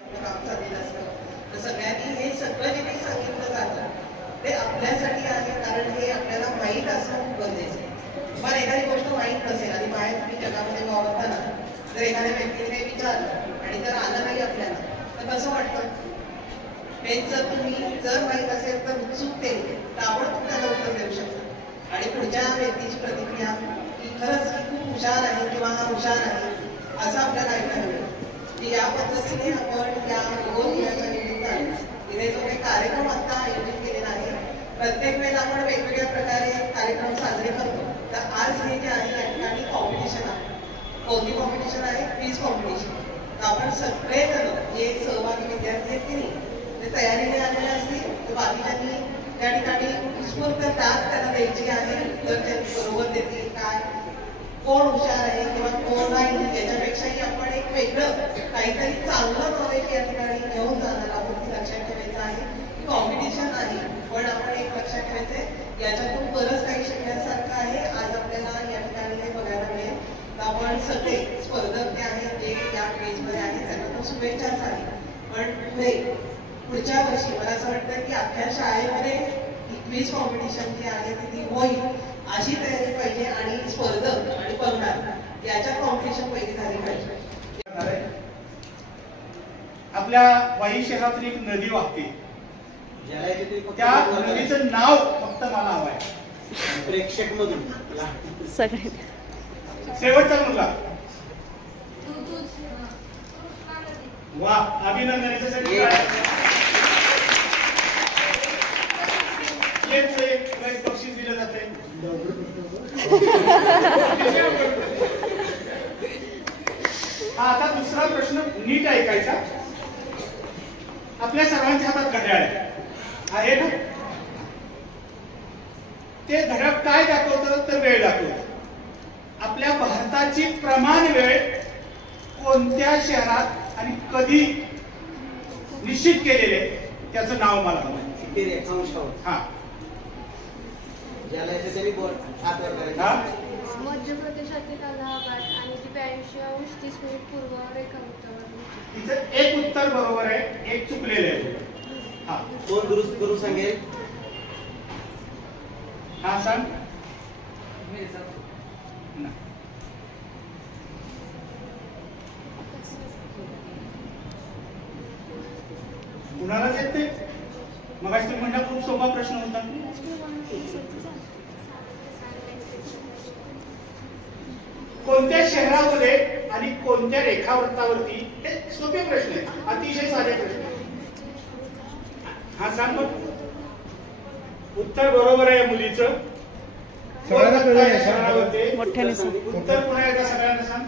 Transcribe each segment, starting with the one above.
काम चाललेलं असतं. तर सगळ्यांनी हे सगळं जे काही सांगितलं जातं ते आपल्यासाठी आहे, कारण हे आपल्याला माहीत असणं खूप गरजेचं आहे. मला एखादी गोष्ट माहीत नसेल आणि बाहेर तुम्ही जगामध्ये वावरताना जर एखाद्या व्यक्तीने काही विचारलं आणि जर आलं नाही आपल्याला तर कसं वाटतं? हेच जर तुम्ही जर माहीत असेल तर उत्सुकतेने ताबडतोब त्याला उत्तर देऊ शकता आणि पुढच्या व्यक्तीची प्रतिक्रिया की खरंच खूप हुशार आहे किंवा हा हुशार आहे असं आपल्याला ऐकायला मिळेल. की या पद्धतीने आपण या गोल दिनाच्या निमित्ताने इथे जो काही कार्यक्रम आता आयोजित केलेला आहे, प्रत्येक वेळेला आपण वेगवेगळ्या प्रकारे कार्यक्रम साजरे करतो. तर आज हे जे आहे या ठिकाणी कॉम्पिटिशन आहे. कोणती कॉम्पिटिशन आहे? Quiz competition. तर आपण सगळेजण जे सहभागी विद्यार्थी आहेत की नाही ते तयारीने आलेले असतील तर बाकीच्यांनी त्या ठिकाणी उत्स्फूर्त दाद त्यांना द्यायची आहे. तर ते बरोबर देतील काय, कोण हुशार आहे किंवा कोण नाही त्याच्यापेक्षाही आपण एक वेगळं काहीतरी चांगलं नॉलेज या ठिकाणी घेऊन जाणार आहोत. लक्षात ठेवायचं आहे कॉम्पिटिशन आहे, पण आपण एक लक्षात ठेवायचंय याच्यातून बरंच काही शिकण्यासारखं आहे. आज आपल्याला या ठिकाणी हे बघायला मिळेल. तर आपण सगळे स्पर्धक जे आहेत जे या क्विजमध्ये आहेत त्यांना तो शुभेच्छाच आहे. पण पुढच्या वर्षी मला असं वाटतं की अख्ख्या शाळेमध्ये क्विज कॉम्पिटिशन जी आहे ती होईल अशी तयारी पाहिजे आणि स्पर्धक आणि स्पर्धक याच्या कॉम्पिटिशन पहिली झाली पाहिजे. आपल्या वाई शहरातून एक नदी वाहते, त्या नदीचं नाव फक्त मला हवं आहे प्रेक्षक मधून. शेवटचा मुलगा वा, अभिनंदन याच्यासाठी. बक्षीस दिलं जाते. आता दुसरा प्रश्न नीट ऐकायचा. आपल्या सर्वांच्या हातात घड्याळ आहे ना? ते घड्याळ काय दाखवतं तर वेळ दाखवतं. आपल्या भारताची प्रमाण वेळ कोणत्या शहरात आणि कधी निश्चित केलेले त्याचं नाव मला हवं. हा, मध्य प्रदेशातील अलाहाबाद आणि 82°30 पूर्व रेखावृत्तावर. इथं एक उत्तर बरोबर आहे, एक चुकलेले आहे. हा, कोण दुरुस्त करू सांगेल? हा सांग. कुणालाच येत नाही. मग तुम्ही म्हणता खूप सोपा प्रश्न होता. कोणत्या शहरामध्ये आणि कोणत्या रेखावृत्तावरती? हे सोपे प्रश्न आहे, अतिशय साधे प्रश्न. हा सांग. उत्तर बरोबर आहे मुलीचं. शहरावरती उत्तर पुन्हा एकदा सगळ्यांना सांग.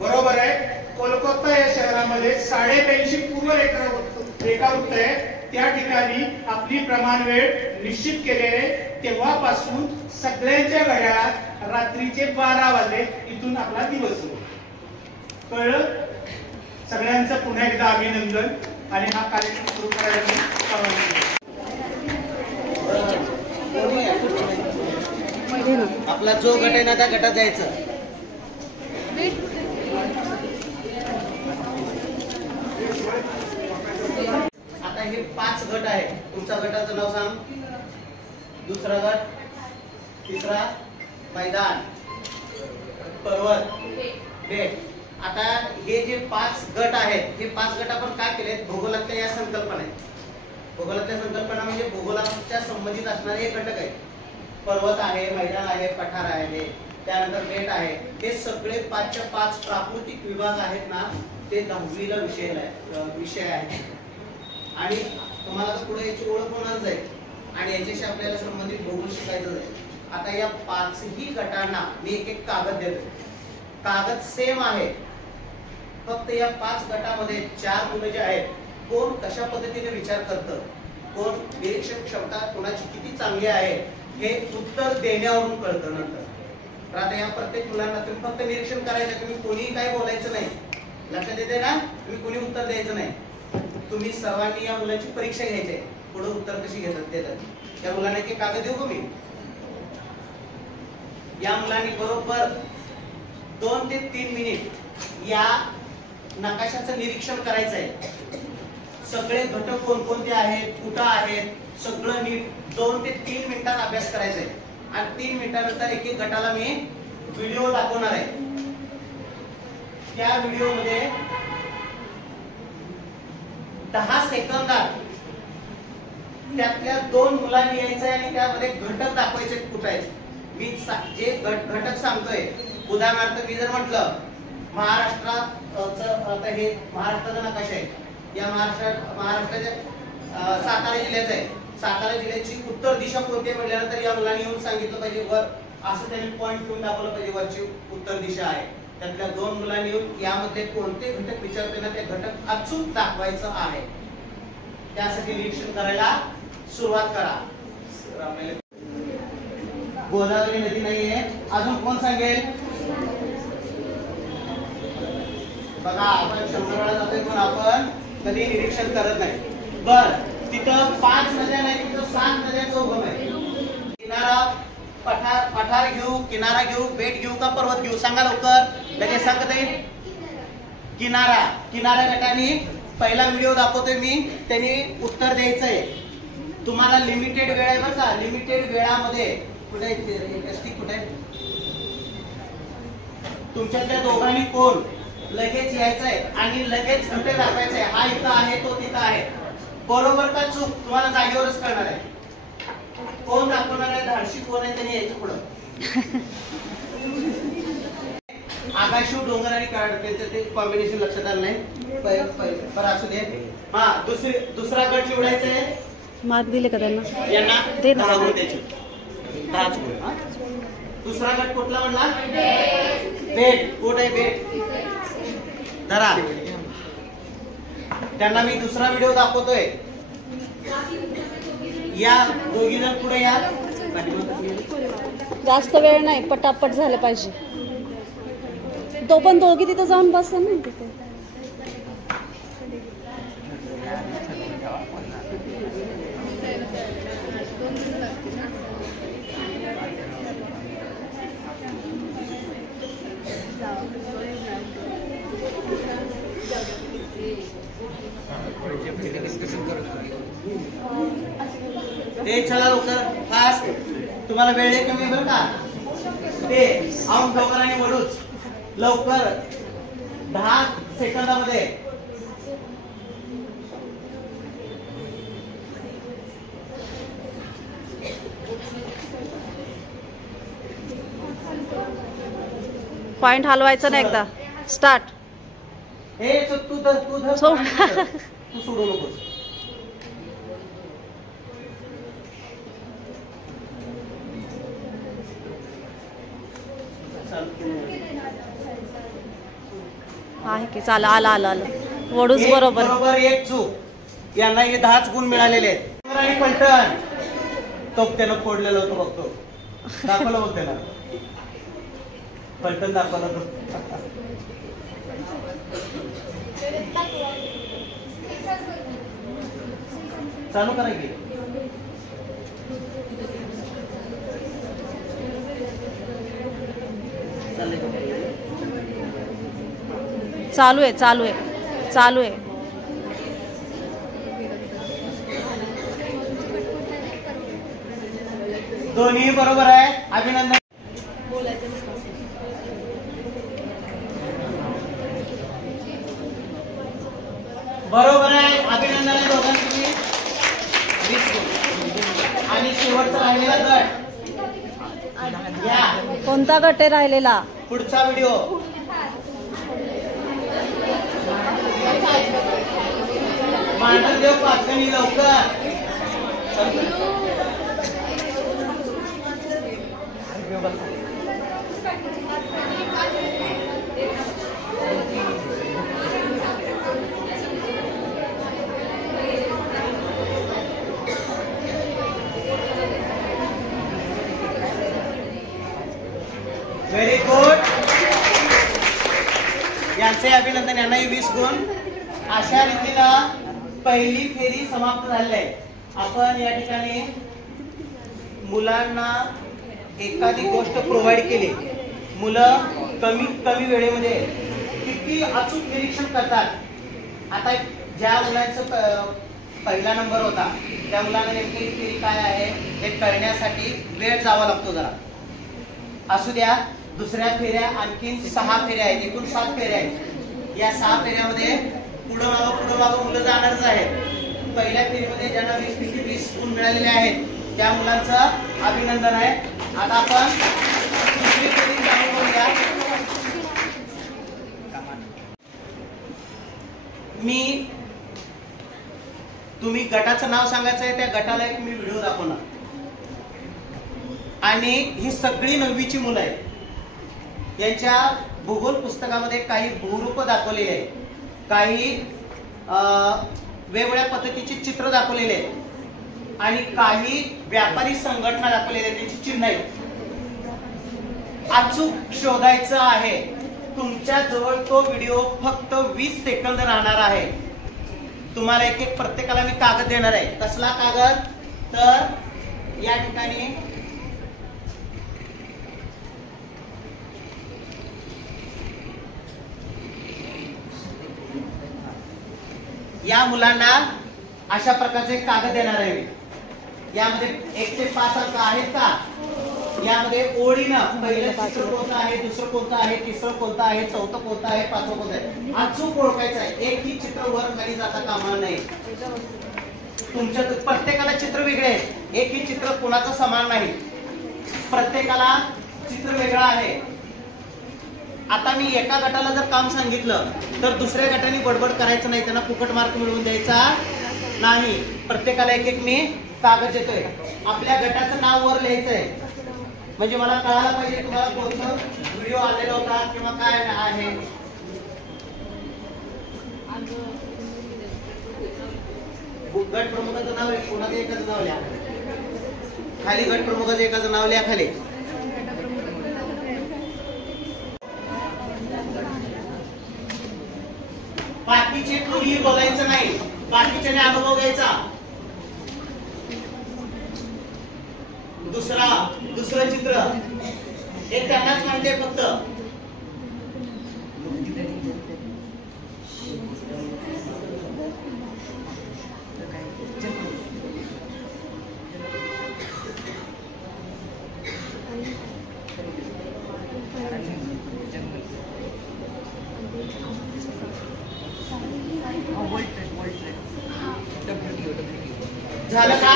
बरोबर आहे. कोलकाता या शहरामध्ये 82 पूर्व रेखावृत्त आहे. त्या ठिकाणी आपली प्रमाण वेळ निश्चित केलेले. तेव्हापासून सगळ्यांच्या घड्याळात रात्रीचे 12 वाजले. इथून आपला दिवस सुरू. कळलं? सगळ्यांचं पुन्हा एकदा अभिनंदन आणि हा कार्यक्रम सुरू करायला. आपला जो गट आहे ना त्या गटात जायचं. आता हे 5 गट आहे. तुमच्या गटाचं नाव सांग. दुसरा गट, तिसरा मैदान, पर्वत, बेट. आता हे जे 5 गट आहेत हे 5 गट आपण काय केले? भूगोलातल्या या संकल्पना आहेत. भूगोलातल्या संकल्पना म्हणजे भूगोलाच्या संबंधित असणारे हे घटक आहेत. पर्वत आहे, मैदान आहे, पठार आहे, त्यानंतर बेट आहे. हे सगळे 5च्या 5 प्राकृतिक विभाग आहेत ना, ते 10वीला विषय आहेत. आणि तुम्हाला पुढे याची ओळख होणार जाईल आणि याच्याशी आपल्याला संबंधित भूगोल शिकायचं जाईल. आता या 5ही गटांना मी एक एक कागद देतो. कागद सेम आहे, फक्त या 5 गटामध्ये 4 मुलं जे आहेत, कोण कशा पद्धतीने विचार करतं, कोण निरीक्षण क्षमता कोणाची किती चांगली आहे हे उत्तर देण्यावरून कळतं नंतर. तर आता या प्रत्येक मुलांना तुम्ही फक्त निरीक्षण करायचं. तुम्ही कोणीही काय बोलायचं नाही. लक्षात येते ना? तुम्ही कोणी उत्तर द्यायचं नाही. तुम्ही सर्वांनी या मुलांची परीक्षा घ्यायची आहे. पुढे उत्तर कशी देतात. त्या मुलांना एक कागद देऊ का मी? या मुलांनी बरोबर 2 ते 3 मिनिट या नकाशाचं निरीक्षण करायचं आहे. सगळे घटक कोणकोणते आहेत, कुठं आहेत, सगळं नीट 2 ते 3 मिनिटात अभ्यास करायचा आहे. आणि 3 मिनिटानंतर एक एक गटाला मी व्हिडिओ दाखवणार आहे. त्या व्हिडिओमध्ये 10 सेकंदात त्यातल्या 2 मुलांनी यायचं आहे आणि त्यामध्ये घटक दाखवायचे कुठे आहेत. मी जे घटक सांगतोय, उदाहरणार्थ मी जर म्हटलं महाराष्ट्राचं, आता हे महाराष्ट्राचा नकाशा आहे, या महाराष्ट्राच्या सातारा जिल्ह्याचा आहे. सातारा जिल्ह्याची उत्तर दिशा कोणती आहे म्हटल्यानंतर या मुलांनी येऊन सांगितलं पाहिजे वर, असं त्यांनी पॉइंट ठेवून दाखवलं पाहिजे वरची उत्तर दिशा आहे. त्यातल्या 2 मुलांनी येऊन यामध्ये कोणते घटक विचारते ना, ते घटक अचूक दाखवायचं आहे. त्यासाठी निरीक्षण करायला सुरुवात करा. गोदावरी नदी नाहीये, अजून कोण सांगेल? बघा, आपण 100 वेळा जातोय पण आपण कधी निरीक्षण करत नाही. बर, तिथं 5 नद्या नाही, तिथं 7 नद्यांचा उगम आहे. किनारा, पठार घेऊ, किनारा घेऊ, बेट घेऊ का पर्वत घेऊ? सांगा लवकर, लगेच सांगत आहे. किनारा गटाने पहिला व्हिडिओ दाखवतोय मी, त्यांनी उत्तर द्यायचंय. तुम्हाला लिमिटेड वेळ आहे बरं का. लिमिटेड वेळामध्ये कुठे कुठे तुमच्यातल्या दोघांनी कोण लगेच यायचंय आणि लगेच कुठे दाखवायचंय. हा इथं आहे, तो तिथं आहे. बरोबर का चूक तुम्हाला जागेवरच कळणार आहे. कोण दाखवणार आहे, धाडशी कोण आहे, त्यांनी यायचं पुढं. आकाशू, डोंगर आणि काळ, त्यांचं ते कॉम्बिनेशन लक्षात आलं नाही, पर असू दे. हा, दुसरा गट निवडायचा आहे. मार्क दिले का त्यांना? यांना 10 गुण द्यायचे, 10 गुण. दुसरा गट कुठला म्हणला? बेट. कुठं आहे बेट? धरा. त्यांना मी दुसरा व्हिडिओ दाखवतोय. या दोघी जण पुढे या. जास्त वेळ नाही, पटापट झालं पाहिजे. तो पण दोघी तिथं जाऊन बसा ना तिथे. चला लवकर, फास्ट. तुम्हाला वेळ कमी बरं का. ते औंध डोंगर आणि वडूच लवकर 10 सेकंदामध्ये. पॉइंट हलवायचं ना एकदा. स्टार्ट. हे तू सोडू नकोस. आहे की चाल आलं वडूच बरोबर. एक चूक. यांना हे 10 गुण मिळालेले आहेत. आणि पलटण तो त्यानं फोडलेलं होतं बघतो, दाखवलं बघ त्याला. पलटण दाखवलं तो. चालू करा की. चालू आहे. दोन्ही बरोबर आहे. अभिनंदन. बरोबर आहे, अभिनंदन आहे दोघांची. 20 गुण. आणि शेवटचा राहिलेला गट या. कोणता गट आहे राहिलेला? पुढचा व्हिडिओ. मांडरदेव पाचगणी लवकर. Very good. यांचे अभिनंदन. यांनाही 20 गुण. अशा रीतीनं पहिली फेरी समाप्त झाली आहे. आपण या ठिकाणी मुलांना एखादी गोष्ट प्रोव्हाइड केली, मुलं कमीत कमी वेळेमध्ये किती किती अचूक निरीक्षण करतात. आता ज्या मुलांचं पहिला नंबर होता त्या मुलांना नेमकी फेरी काय आहे हे कळण्यासाठी वेळ जावा लागतो जरा. असू द्या. दुसऱ्या फेऱ्या आणखीन 6 फेऱ्या आहेत, एकूण 7 फेऱ्या आहेत. या 6 फेऱ्यामध्ये पुढं मागं मुलं जाणारच आहेत. पहिल्या फेरीमध्ये ज्यांना 20 पैकी 20 गुण मिळालेले आहेत त्या मुलांचं अभिनंदन आहे. आता आपण दुसरी फेरी जाणून घेऊया. तुम्ही गटाचं नाव सांगायचं आहे, त्या गटाला एक मी व्हिडिओ दाखवणार. आणि ही सगळी 9वीची मुलं आहेत. यांच्या भूगोल पुस्तकामध्ये काही भूरूप दाखवलेले आहे, काही वेगवेगळ्या पद्धतीची चित्र दाखवलेले आहेत आणि काही व्यापारी संघटना दाखवलेल्या आहेत, त्यांची चिन्ह आहेत. अचूक शोधायचं आहे. तुमच्या जवळ तो व्हिडिओ फक्त 20 सेकंद राहणार आहे. तुम्हाला एक प्रत्येकाला मी कागद देणार आहे. कसला कागद? तर या ठिकाणी या मुलांना अशा प्रकारचे कागद देणार आहे. यामध्ये 1 ते 5 अंक आहेत का? यामध्ये ओळीनं पहिलं चित्र कोणतं आहे, दुसरं कोणतं आहे, तिसरं कोणतं आहे, चौथं कोणतं आहे, पाचवं कोणतं आहे, अचूक ओळखायचं आहे. एकही चित्र वर खाली जाता कामा नये. तुमच्या प्रत्येकाला चित्र वेगळे आहे. एकही चित्र कोणाचं समान नाही. प्रत्येकाला चित्र वेगळं आहे. आता मी एका गटाला जर काम सांगितलं तर दुसऱ्या गटाने बडबड करायचं नाही, त्यांना फुकट मार्क मिळवून द्यायचा नाही. प्रत्येकाला एक मी कागद देतोय. आपल्या गटाचं नाव वर लिहायचंय, म्हणजे मला कळायला पाहिजे तुम्हाला कोणतं व्हिडिओ आलेला होता किंवा काय आहे. गट प्रमुखाचं नाव आहे, कोणाचं एकाचं नाव लिहा खाली. गट प्रमुखाचं एकाचं नाव लिहा खाली. बाकीचे कोणी बोलायचं नाही, बाकीच्याने अनुभव घ्यायचा. दुसरं चित्र हे त्यांनाच माहिती फक्त. झालं का?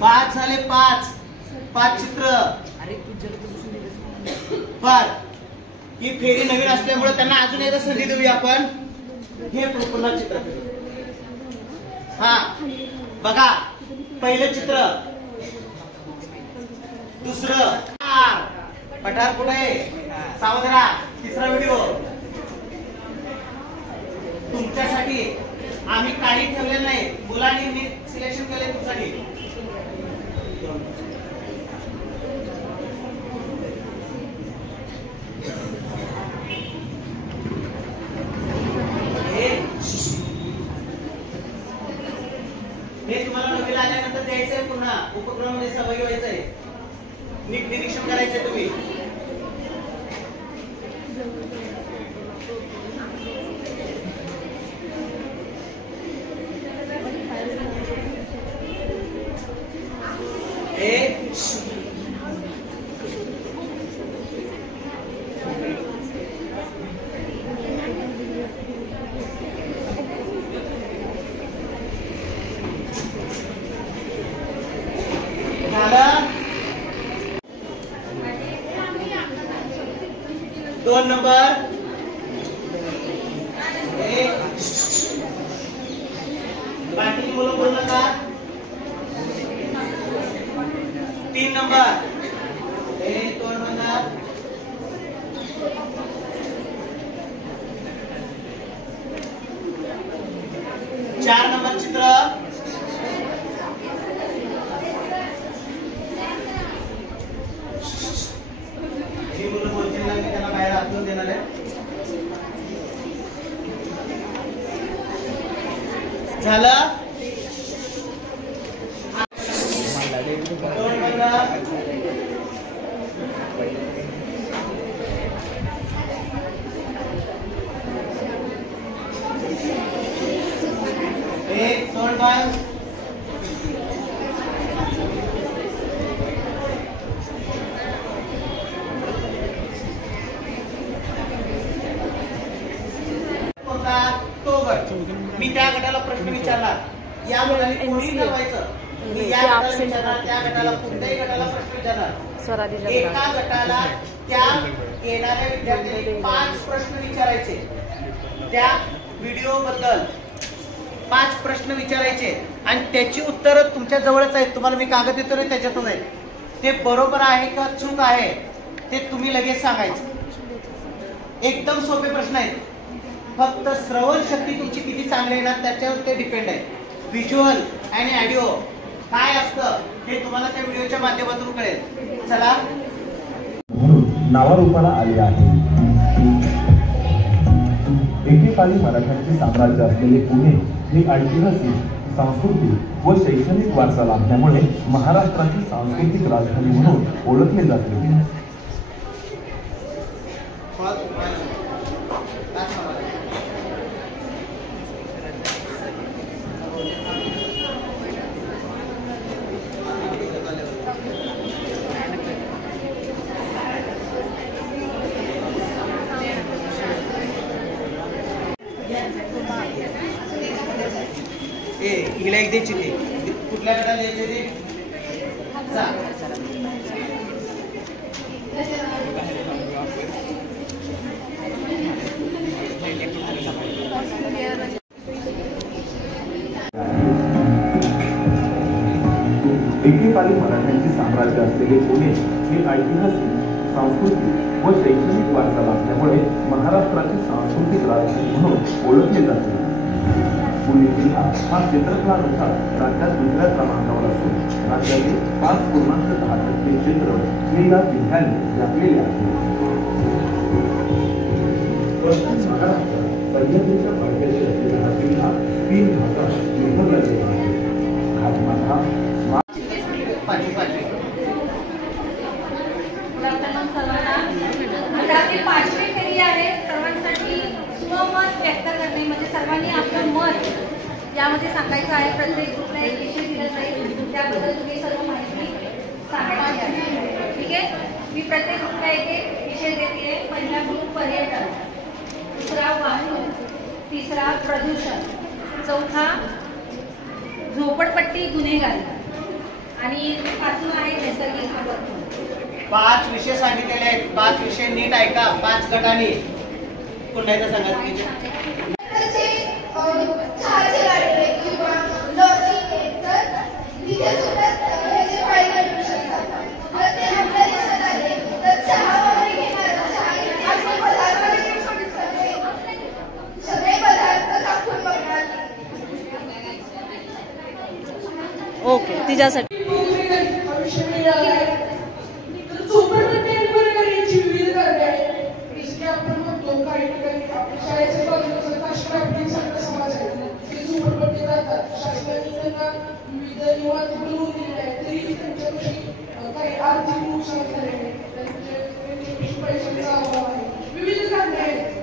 5 झाले. 5 चित्र. बर, ही फेरी नवीन असल्यामुळे त्यांना अजून एकदा संधी देऊया आपण. हे पुन्हा चित्र. हा बघा, पहिलं चित्र, दुसरं पठार कुठे सावधरा. तिसरा व्हिडिओ तुमच्यासाठी आम्ही काही ठेवलेलं नाही, मुलांनी मी सिलेक्शन केलंय तुमच्यासाठी. हे तुम्हाला नवीन आल्यानंतर द्यायचंय, पुन्हा उपक्रमामध्ये सहभागी व्हायचंय, नीट निरीक्षण करायचंय तुम्ही. दोन नंबर, बाकी मुलं बोलू नका. 3 नंबर, 2 नंबर, 4 नंबर चित्र, ही मुलं बोलतील ना, मी त्यांना बाहेर हाकलून देणार आहे. झालं. 2 नंबर, क्रमांक 2 गट. मी त्या गटाला प्रश्न विचारला, या गटाने कोणी ठरवायचं, मी या गटाला विचारणार, त्या गटाला कोणत्याही गटाला प्रश्न विचारणार. एका गटाला त्या येणाऱ्या विद्यार्थ्यांनी 5 प्रश्न विचारायचे. त्या व्हिडिओ बद्दल 5 प्रश्न विचारायचे आणि त्याची उत्तरं तुमच्या जवळच आहेत. तुम्हाला मी कागद देतो ना, त्याच्यातून आहे. ते बरोबर आहे का चूक आहे ते तुम्ही लगेच सांगायचं. एकदम सोपे प्रश्न आहेत. फक्त श्रवण शक्ती तुमची किती चांगली आहे ना त्याच्यावर ते डिपेंड आहे. व्हिज्युअल आणि ऑडिओ काय असतं हे तुम्हाला त्या व्हिडिओच्या माध्यमातून कळेल. चला, म्हणून नावारूपाला आले आहे. एकेकाळी मराठ्यांचे साम्राज्य असलेले पुणे हे ऐतिहासिक, सांस्कृतिक व शैक्षणिक वारसा लाभल्यामुळे महाराष्ट्राची सांस्कृतिक राजधानी म्हणून ओळखले जाते. हिला एक द्यायची ते कुठल्या गटाला द्यायचे ते जा. एकेकाळी मराठ्यांचे साम्राज्य असलेले पुणे हे ऐतिहासिक, सांस्कृतिक व शैक्षणिक वारसा लाभल्यामुळे महाराष्ट्राची सांस्कृतिक राजधानी म्हणून ओळखले जाते. पुणे जिल्हा हा क्षेत्रफळानुसार राज्यात 2ऱ्या क्रमांकावर असून राज्यातील 5.10% क्षेत्र हे या जिल्ह्याने व्यापलेले आहे. पश्चिम महाराष्ट्रात सह्याद्रीच्या पायथ्याशी असलेला हा जिल्हा 3 भागात विभागला गेला आहे. घाटमाथा पाचवी फेरी आहे. सर्वांसाठी स्वमत व्यक्त करणे म्हणजे सर्वांनी आपलं मत यामध्ये सांगायचं आहे. प्रत्येक ग्रुपला एक विषय दिला जाईल, त्याबद्दल तुम्ही सर्व माहिती सांगायची आहे. ठीक आहे, मी प्रत्येक ग्रुपला एक विषय देते. पहिला ग्रुप पर्यटन, दुसरा वाहतूक, तिसरा प्रदूषण, चौथा झोपडपट्टी गुन्हेगारी आणि 5वा आहे नैसर्गिक आपत्ती. 5 विषय सांगितलेले आहेत. 5 विषय नीट ऐका. 5 गटाने पुन्हा एकदा सांगा. ओके, तिच्यासाठी विविध कारणे आहेत.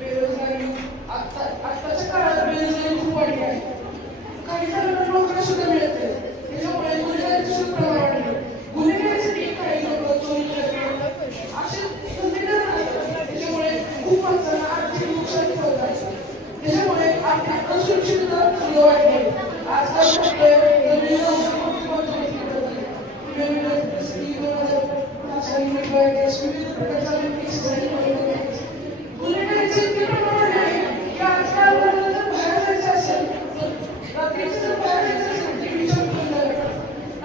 बेरोजगारी, आताच्या काळात बेरोजगारी खूप वाढली आहे. काही जणांना नोकऱ्या सुद्धा मिळत नाही. त्याच्यामुळे गुन्हेगारीचे सुद्धा प्रमाण वाढले. गुन्हेगारीसाठी काही लोक चोरी करतात, असे धंदे करत असतात. त्याच्यामुळे खूप माणसांना आर्थिक नुकसान होत आहे. त्याच्यामुळे आर्थिक असुरक्षितता सुद्धा वाढली. आजकाल गुन्हेगारीचे इतके प्रमाण आहे की आजकाल जर बाहेर जायचं असेल तर रात्रीचं जर बाहेर जायचं असेल तर विचार करून जायचं.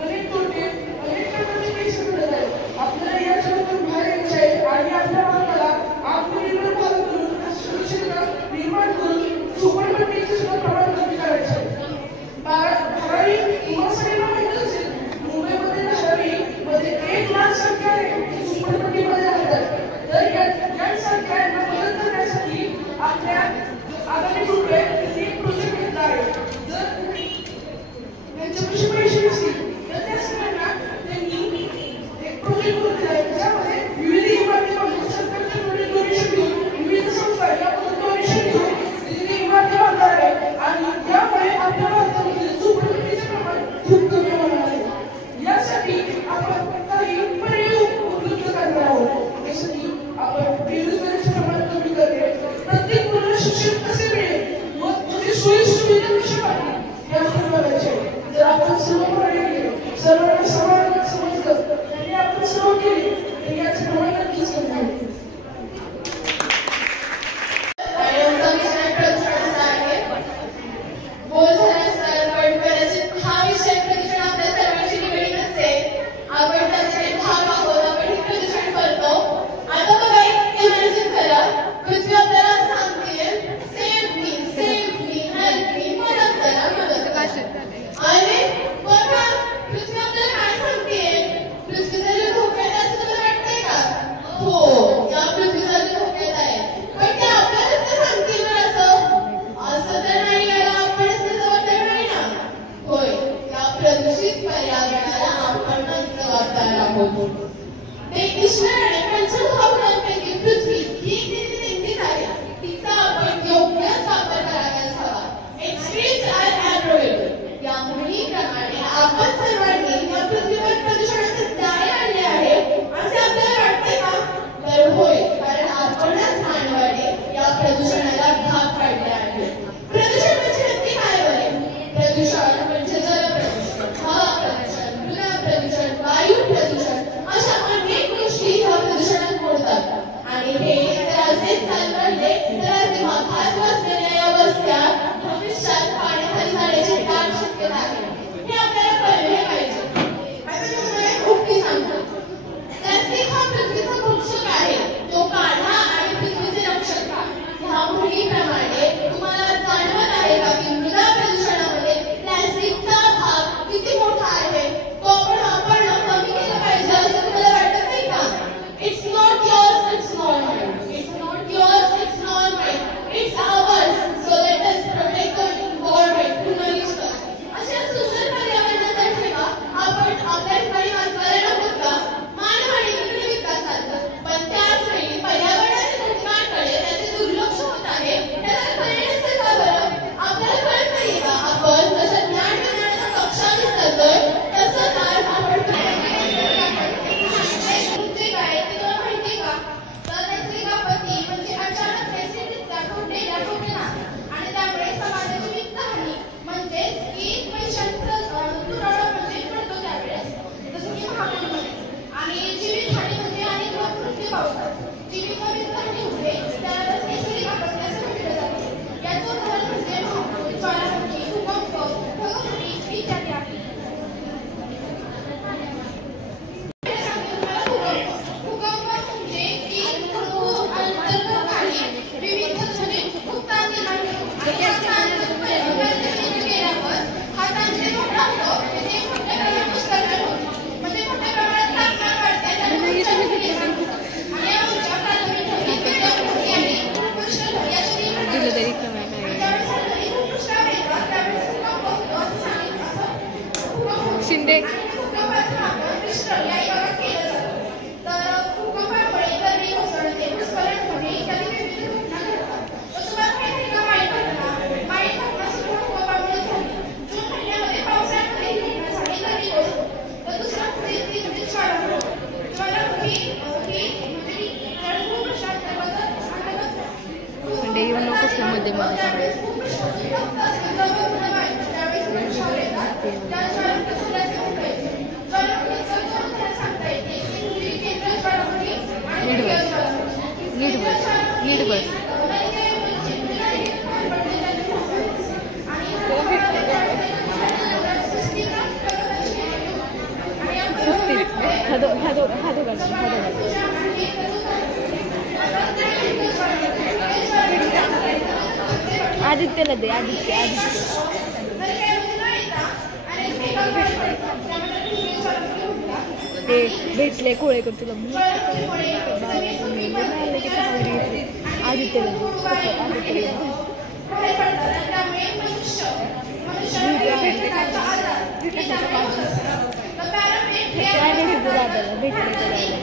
अनेक तोटे, अनेक प्रकारचे पैसे मिळत आहेत. आपल्याला या जगातून बाहेर यायचे आहे आणि आपल्या भागाला आत्मनिर्भर भारत करून सुरक्षितता निर्माण करून झोपडपट्टीचे सुद्धा प्रमाण कमी करायचे आहे. धारावी तुम्हाला सगळ्यांना माहिती असेल, मुंबईमध्ये धारावीमध्ये 1 लाख संख्या आहे झोपडपट्टीमध्ये राहतात. तर या संख्यांना मदत करण्यासाठी आपल्या आगामी ग्रुपे एक प्रोजेक्ट घेतला आहे. जर त्यांच्यापाशी पैसे नसतील तर त्या सगळ्यांना त्यांनी एक प्रोजेक्ट करून दिला आहे. त्याच्यामध्ये विविध इमारतीमध्ये सरकारच्याकडे डोनेशन घेऊन विविध संस्था याबद्दल डोनेशन घेऊन तिथे इमारती बांधणार आहे आणि यामुळे आपल्या आपण काही पर्याय उपलब्ध करणार आहोत. जसं की आपण बेरोजगारीचे प्रमाण कमी करणे, प्रत्येक मुलाला शिक्षण कसे मिळेल व त्याची सोयी सुविधा कशी वाढली याकडे बघायचे. जर आपण सर्व पर्याय केले, सर्वांना समान समजलं आणि आपण सर्व केले तर याचे प्रमाण नक्कीच कमी होईल. आदित्यला दे. आदित्य ते भेटले कोळेकर तुला आदित्यला दादाला भेटले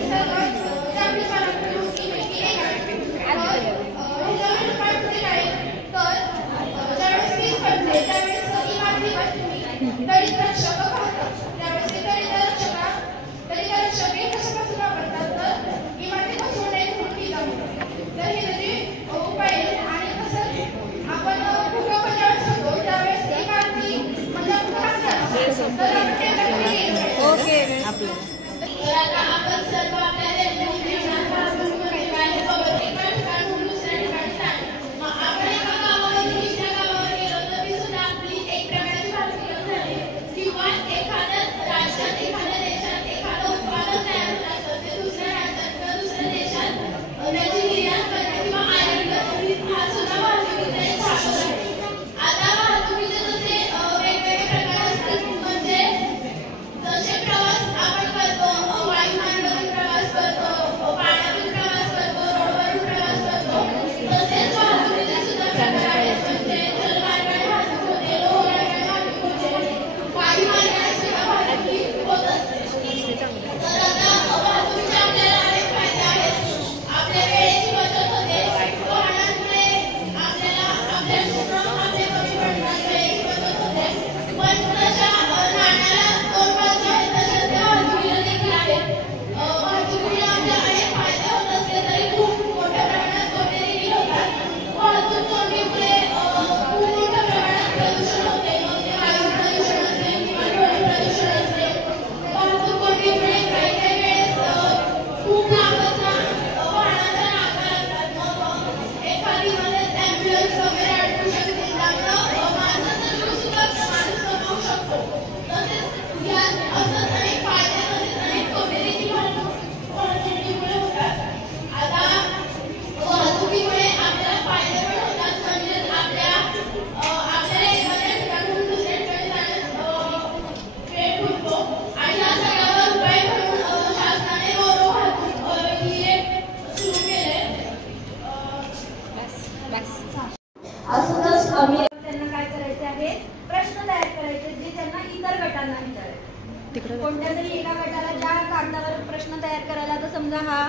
समजा हा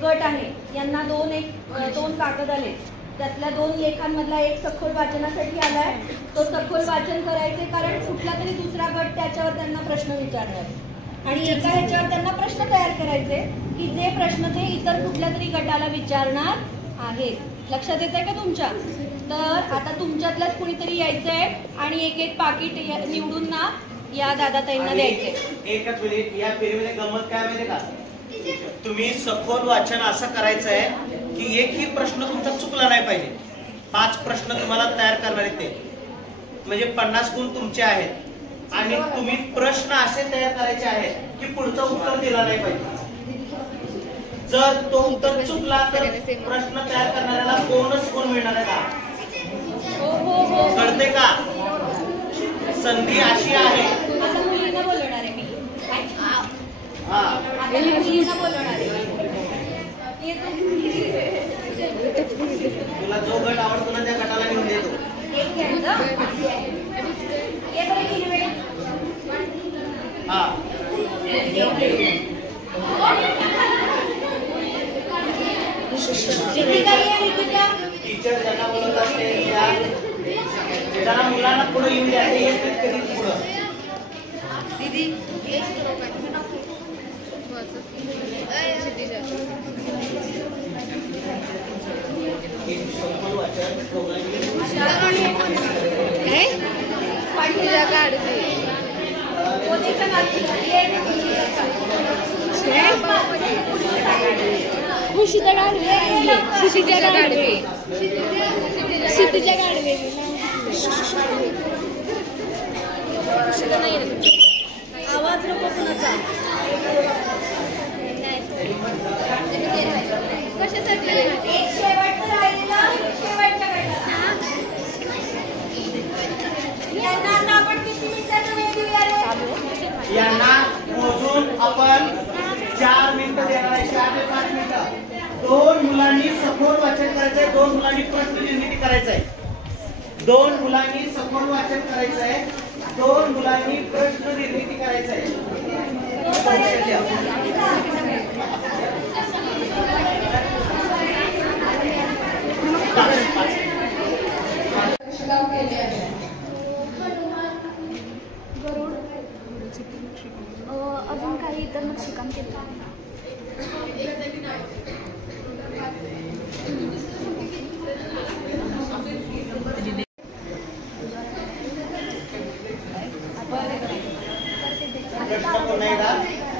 गट आहे, यांना दोन कागद आले, त्यातल्या 2 लेखांमधला एक सखोल वाचनासाठी आलाय, तो सखोल वाचन करायचे, कारण कुठला तरी दुसरा गट त्याच्यावर त्यांना प्रश्न विचारणार आणि एका ह्याच्यावर त्यांना प्रश्न तयार करायचे की जे प्रश्न ते इतर कुठल्या तरी गटाला विचारणार आहेत. लक्षात येत आहे का तुमच्या? तर आता तुमच्यातलंच कुणीतरी यायचंय आणि एक पाकिट निवडून ना या दादाताईंना द्यायचे. एकच मिनिट, या फेरीमध्ये गंमत काय माहिती का, तुम्ही सखोल वाचन असं करायचं आहे की एकही प्रश्न तुमचा चुकला नाही पाहिजे. 5 प्रश्न तुम्हाला तयार करणार आहेत ते, म्हणजे 50 गुण तुमचे आहेत आणि तुम्ही प्रश्न असे तयार करायचे आहेत की पुढचं उत्तर दिलं नाही पाहिजे. जर तो उत्तर चुकला तर प्रश्न तयार करणाऱ्याला बोनस गुण मिळणार आहे का? कळते का? संधी अशी आहे. आता मुलींना बोलवणार आहे मी. आता मुलींना बोलवणार आहे. तुला जो गट आवडतो ना त्या गटाला घेऊन देतो. एक घ्यायचं. ये बरं की वेळ. हा. टीचर ज्यांना बोलत असते ज्यांना मुलांना पुढे येऊन द्या, ते येत कधी पुढं. दीदी खुशीच्या गाडवे खुशीच्या गाडवे क्षितिजा गाडवे आवाज नको कुणाचा. कशासाठी यांना मोजून आपण 4 मिनिटं देणार आहे. 4 ते 5 मिनिटं. 2 मुलांनी सखोल वाचन करायचंय, 2 मुलांनी प्रश्न निर्मिती करायचंय. 2 मुलांनी सखोल वाचन करायचंय, 2 मुलांनी प्रश्न निर्मिती करायचंय. काम केले आहे. अजून काही इतर नक्षीकाम केलं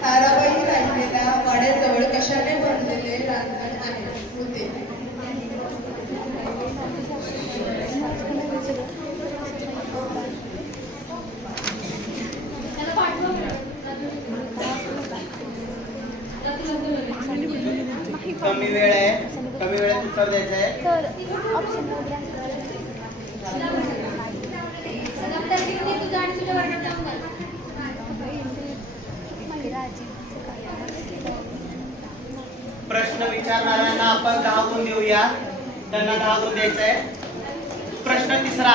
ताराबाई राहिलेल्या वाड्याजवळ कशाने भरलेले रांजण होते. कमी वेळ आहे, कमी वेळेत उत्तर द्यायचं आहे. तर ऑप्शन प्रश्न विचारणाऱ्यांना आपण 10 गुण देऊया, त्यांना 10 गुण द्यायचं आहे. प्रश्न तिसरा.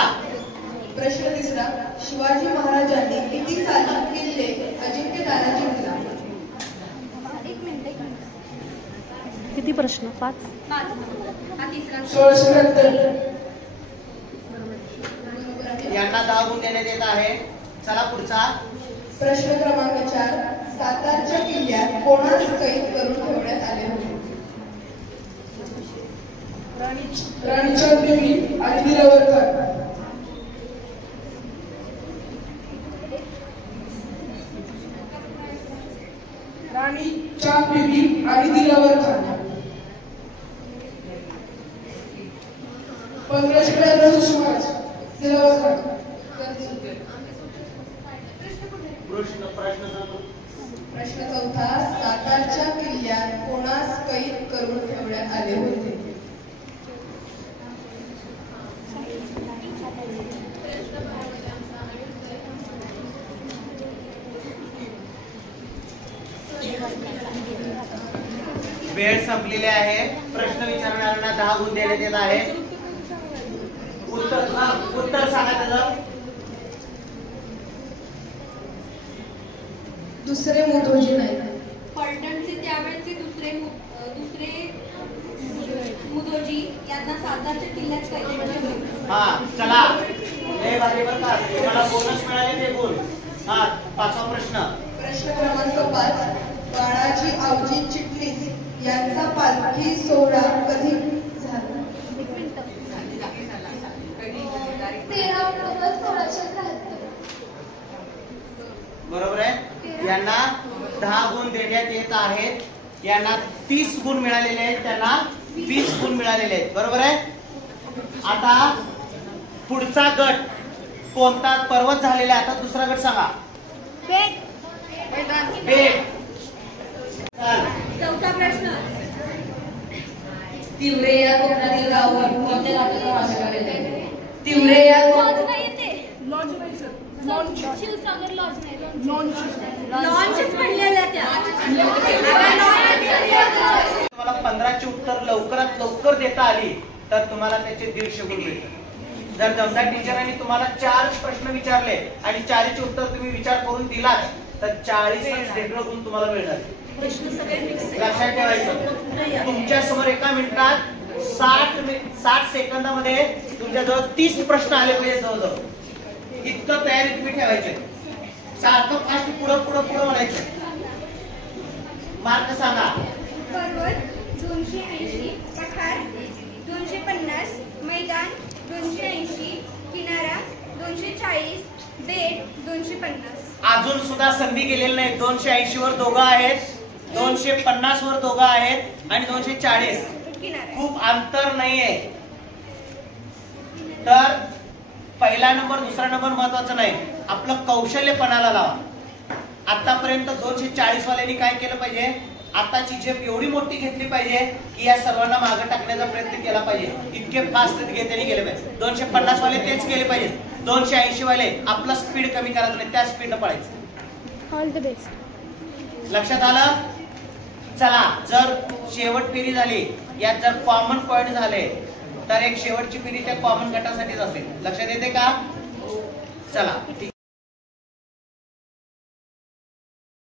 शिवाजी महाराजांनी किती साली किल्ले अजिंक्यतारा जिंकला? किती प्रश्न? 5. 1670. यांना 10 गुण देण्यात येत आहे. चला पुढचा. प्रश्न क्रमांक 4. सातारच्या किल्ल्यात कोणास कैद करून ठेवण्यात आले होते? राणी चांददेवी आणि दिलावर खान. राणी चांददेवी आणि दिलावर खान. 1592 सुमारास दिलावर खान. प्रश्न 4. सातारच्या किल्ल्यात कोणास कैद करून ठेवण्यात आले होते? वेळ संपलेली आहे. प्रश्न विचारणाऱ्यांना 10 गुण देण्यात येत आहे. उत्तर सांगा त्याचं. दुसरे मोठोजी नाईक. फलटणचे त्यावेळेचे दुसरे हा चला हे भारी बरं का तुम्हाला बोनस मिळाले ते गुण. हा 5वा प्रश्न. प्रश्न क्रमांक 5. बाळाजी आवजी चिटणीस यांचा पालखी सोहळा कधी झाला? 13 ऑक्टोबर 1673. बरोबर आहे. यांना 10 गुण देण्यात येत आहेत. यांना 30 गुण मिळालेले आहेत, त्यांना 20 गुण मिळालेले आहेत. बरोबर आहे. आता पुढचा गट कोणता? पर्वत झालेला आहे. आता दुसरा गट सांगा. बेट. चौथा प्रश्न. तिवरे या कोकणातील गाव कोणत्या नात्याचा भाषेकार येते? तिवरे या लॉज नाही येते. शिवसागर लॉज नाही. लॉन्चच म्हणलेल्या त्या. तुम्हाला 15ची उत्तर लवकरात लवकर देता आली तर तुम्हाला त्याचे 150 गुण मिळतात. जर जमदा टीचरांनी तुम्हाला 4 प्रश्न विचारले आणि 4चे उत्तर तुम्ही विचार करून दिलात तर 40 गुण तुम्हाला मिळणार. लक्षात ठेवायचं. तुमच्या समोर एका मिनिटात 60 सेकंदामध्ये तुमच्याजवळ 30 प्रश्न आले पाहिजे. जवळजवळ इतकं तयारी तुम्ही ठेवायचे. सारखं फास्ट पुढं पुढं पुढं म्हणायचं. मार्क सांगा. पर्वत 280, पठार 250, मैदान 280, किनारा 240, बेट 250. अजून सुद्धा संधी गेलेली नाही. 280 वर दोघं आहेत, 250 वर दोघं आहेत आणि 240. खूप अंतर नाहीये. तर पहिला नंबर दुसरा नंबर महत्वाचा नाही, आपलं कौशल्य पणाला लावा. आतापर्यंत 240 वाल्यांनी काय केलं पाहिजे? आताची झेप एवढी मोठी घेतली पाहिजे की या सर्वांना मागे टाकण्याचा प्रयत्न केला पाहिजे. इतके फास्ट त्यांनी गेले पाहिजे. 250 वाले तेच केले पाहिजे. 280 वाले आपला स्पीड कमी करायचं नाही, त्या स्पीडनं पळायचं. All the best. लक्षात आलं? चला, जर शेवट फेरी झाली, यात जर कॉमन पॉइंट झाले तर एक शेवटची फेरी त्या कॉमन गटासाठीच असेल. लक्षात येते का? चला.